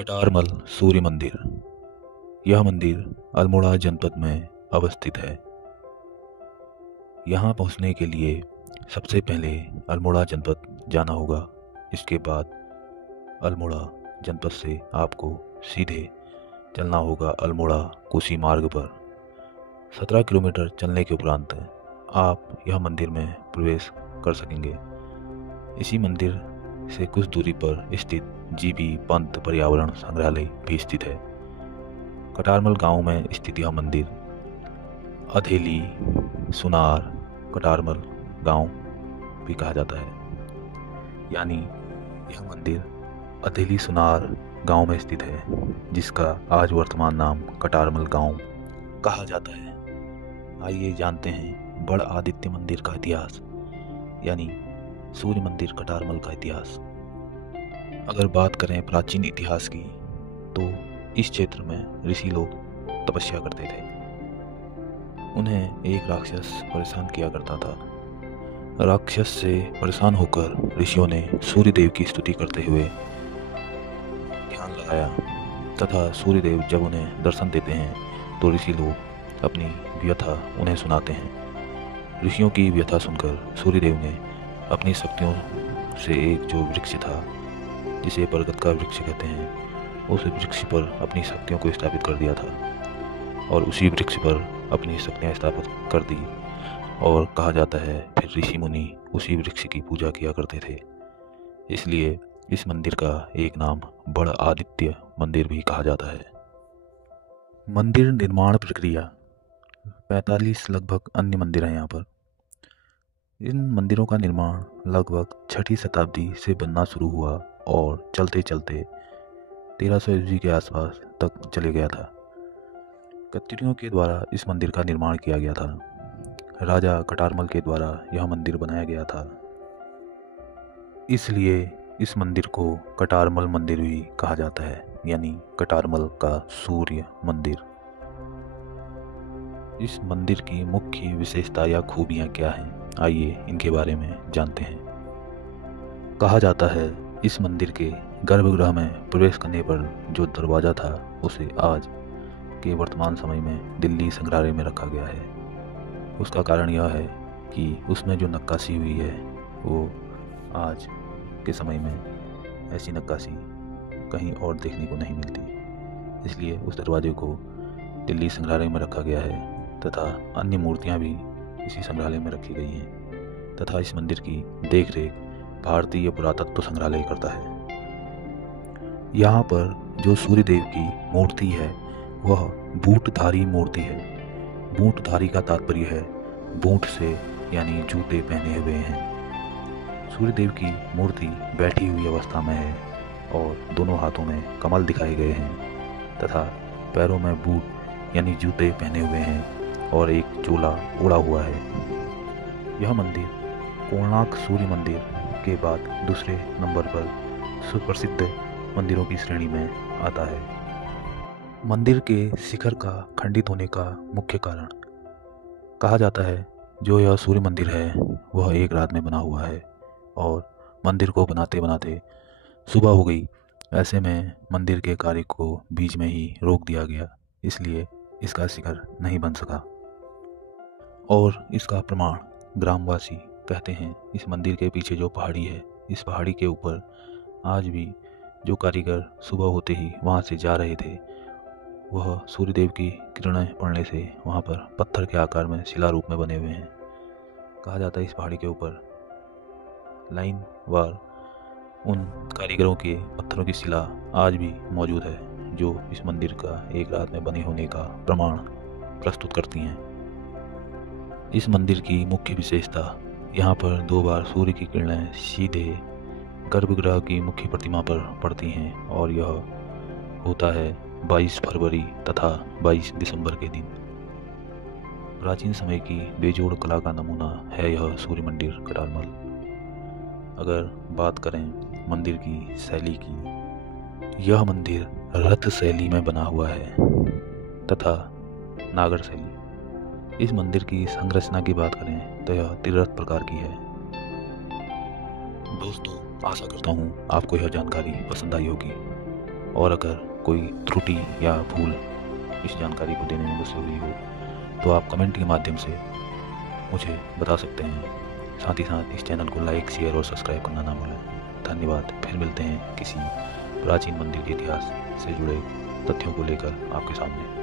कटारमल सूर्य मंदिर। यह मंदिर अल्मोड़ा जनपद में अवस्थित है। यहाँ पहुँचने के लिए सबसे पहले अल्मोड़ा जनपद जाना होगा। इसके बाद अल्मोड़ा जनपद से आपको सीधे चलना होगा अल्मोड़ा कोसी मार्ग पर। 17 किलोमीटर चलने के उपरांत आप यह मंदिर में प्रवेश कर सकेंगे। इसी मंदिर से कुछ दूरी पर स्थित जीबी पंत पर्यावरण संग्रहालय भी स्थित है। कटारमल गांव में स्थित यह मंदिर अधेली सुनार कटारमल गांव भी कहा जाता है। यानी यह मंदिर अधेली सुनार गांव में स्थित है, जिसका आज वर्तमान नाम कटारमल गांव कहा जाता है। आइए जानते हैं बड़ आदित्य मंदिर का इतिहास, यानी सूर्य मंदिर कटारमल का इतिहास। अगर बात करें प्राचीन इतिहास की, तो इस क्षेत्र में ऋषि लोग तपस्या करते थे। उन्हें एक राक्षस परेशान किया करता था। राक्षस से परेशान होकर ऋषियों ने सूर्य देव की स्तुति करते हुए ध्यान लगाया, तथा सूर्य देव जब उन्हें दर्शन देते हैं तो ऋषि लोग अपनी व्यथा उन्हें सुनाते हैं। ऋषियों की व्यथा सुनकर सूर्य देव ने अपनी शक्तियों से एक जो वृक्ष था, जिसे बरगद का वृक्ष कहते हैं, उस वृक्ष पर अपनी शक्तियों को स्थापित कर दिया था और उसी वृक्ष पर अपनी शक्तियाँ स्थापित कर दी। और कहा जाता है फिर ऋषि मुनि उसी वृक्ष की पूजा किया करते थे। इसलिए इस मंदिर का एक नाम बड़ आदित्य मंदिर भी कहा जाता है। मंदिर निर्माण प्रक्रिया 45 लगभग अन्य मंदिर हैं यहाँ पर। इन मंदिरों का निर्माण लगभग 6ठी शताब्दी से बनना शुरू हुआ और चलते चलते 1300 ईस्वी के आसपास तक चले गया था। कत्यूरियों के द्वारा इस मंदिर का निर्माण किया गया था। राजा कटारमल के द्वारा यह मंदिर बनाया गया था। इसलिए इस मंदिर को कटारमल मंदिर भी कहा जाता है, यानी कटारमल का सूर्य मंदिर। इस मंदिर की मुख्य विशेषता या खूबियाँ क्या हैं, आइए इनके बारे में जानते हैं। कहा जाता है इस मंदिर के गर्भगृह में प्रवेश करने पर जो दरवाज़ा था, उसे आज के वर्तमान समय में दिल्ली संग्रहालय में रखा गया है। उसका कारण यह है कि उसमें जो नक्काशी हुई है, वो आज के समय में ऐसी नक्काशी कहीं और देखने को नहीं मिलती। इसलिए उस दरवाजे को दिल्ली संग्रहालय में रखा गया है, तथा अन्य मूर्तियाँ भी इसी संग्रहालय में रखी गई हैं, तथा इस मंदिर की देखरेख भारतीय पुरातत्व संग्रहालय करता है। यहाँ पर जो सूर्य देव की मूर्ति है, वह बूटधारी मूर्ति है। बूटधारी का तात्पर्य है बूट से, यानी जूते पहने हुए हैं। सूर्य देव की मूर्ति बैठी हुई अवस्था में है और दोनों हाथों में कमल दिखाए गए हैं, तथा पैरों में बूट यानी जूते पहने हुए हैं और एक चोला ओढ़ा हुआ है। यह मंदिर कोणार्क सूर्य मंदिर के बाद दूसरे नंबर पर सुप्रसिद्ध मंदिरों की श्रेणी में आता है। मंदिर के शिखर का खंडित होने का मुख्य कारण कहा जाता है, जो यह सूर्य मंदिर है वह एक रात में बना हुआ है और मंदिर को बनाते बनाते सुबह हो गई। ऐसे में मंदिर के कार्य को बीच में ही रोक दिया गया, इसलिए इसका शिखर नहीं बन सका। और इसका प्रमाण ग्रामवासी कहते हैं, इस मंदिर के पीछे जो पहाड़ी है, इस पहाड़ी के ऊपर आज भी जो कारीगर सुबह होते ही वहाँ से जा रहे थे, वह सूर्यदेव की किरणें पड़ने से वहाँ पर पत्थर के आकार में शिला रूप में बने हुए हैं। कहा जाता है इस पहाड़ी के ऊपर लाइन वार उन कारीगरों के पत्थरों की शिला आज भी मौजूद है, जो इस मंदिर का एक रात में बने होने का प्रमाण प्रस्तुत करती हैं। इस मंदिर की मुख्य विशेषता, यहाँ पर 2 बार सूर्य की किरणें सीधे गर्भगृह की मुख्य प्रतिमा पर पड़ती हैं, और यह होता है 22 फरवरी तथा 22 दिसंबर के दिन। प्राचीन समय की बेजोड़ कला का नमूना है यह सूर्य मंदिर कटारमल। अगर बात करें मंदिर की शैली की, यह मंदिर रथ शैली में बना हुआ है तथा नागर शैली। इस मंदिर की संरचना की बात करें तो यह त्रिरथ प्रकार की है। दोस्तों, आशा करता हूँ आपको यह जानकारी पसंद आई होगी। और अगर कोई त्रुटि या भूल इस जानकारी को देने में मुझसे हुई हो तो आप कमेंट के माध्यम से मुझे बता सकते हैं। साथ ही साथ इस चैनल को लाइक, शेयर और सब्सक्राइब करना ना भूलें। धन्यवाद। फिर मिलते हैं किसी प्राचीन मंदिर के इतिहास से जुड़े तथ्यों को लेकर आपके सामने।